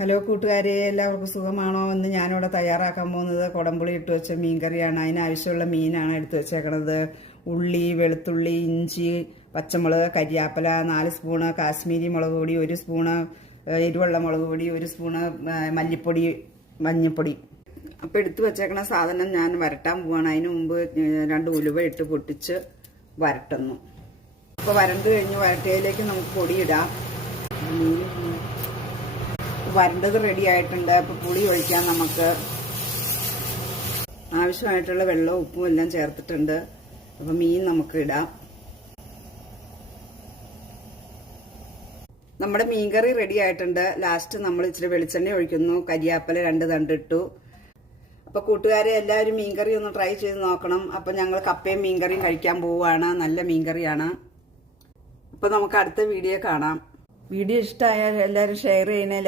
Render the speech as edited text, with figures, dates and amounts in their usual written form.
Hello കൂട്ടുകാരെ, എല്ലാവർക്കും സുഖമാണോ? ഇന്ന് ഞാനിവിടെ തയ്യാറാക്കാൻ പോകുന്നത് കുടംപുളി ഇട്ട് വെച്ച മീൻകറിയാണ്. അതിനാവശ്യമുള്ള മീനാണ് എടുത്തു വെച്ചേക്കണത്. ഉള്ളി, വെളുത്തുള്ളി, ഇഞ്ചി, പച്ചമുളക്, കരിയാപ്പല, 4 സ്പൂണ് കാശ്മീരി മുളക് പൊടി, 1 സ്പൂണ് എരിവുള്ള മുളക് പൊടി, 1 സ്പൂണ് മല്ലിപ്പൊടി, മഞ്ഞൾപ്പൊടി. അപ്പോൾ എടുത്തു വെച്ചേക്കണ സാധനം ഞാൻ വരട്ടാൻ പോവാണ്. അതിന് മുമ്പ് 2 ഉലുവ ഇട്ട് പൊട്ടിച്ച് വരട്ടുന്നു. അപ്പോൾ വരണ്ട് കഴിഞ്ഞ് വരട്ടയിലേക്ക് നമുക്ക് പൊടിയിടാം. വരണ്ടത് റെഡി ആയിട്ടുണ്ട്. അപ്പോൾ പുളി ഒഴിക്കാൻ നമുക്ക് ആവശ്യമായിട്ടുള്ള വെള്ളവും ഉപ്പും എല്ലാം ചേർത്തിട്ടുണ്ട്. അപ്പോൾ മീൻ നമുക്ക് ഇടാം. നമ്മുടെ മീൻകറി റെഡി ആയിട്ടുണ്ട്. ലാസ്റ്റ് നമ്മൾ ഇച്ചിരി വെളിച്ചെണ്ണ ഒഴിക്കുന്നു. കരിയാപ്പല 2 തണ്ട് ഇട്ടു. അപ്പോൾ കൂട്ടുകാരെ, എല്ലാവരും മീൻകറി ഒന്ന് ട്രൈ ചെയ്ത് നോക്കണം. അപ്പോൾ ഞങ്ങൾ കപ്പയും മീൻകറിയും കഴിക്കാൻ പോവുകയാണ്. നല്ല മീൻകറിയാണ്. അപ്പോൾ നമുക്ക് അടുത്ത വീഡിയോ കാണാം. വീഡിയോ ഇഷ്ടമായാൽ എല്ലാവരും ഷെയർ ചെയ്യണേ.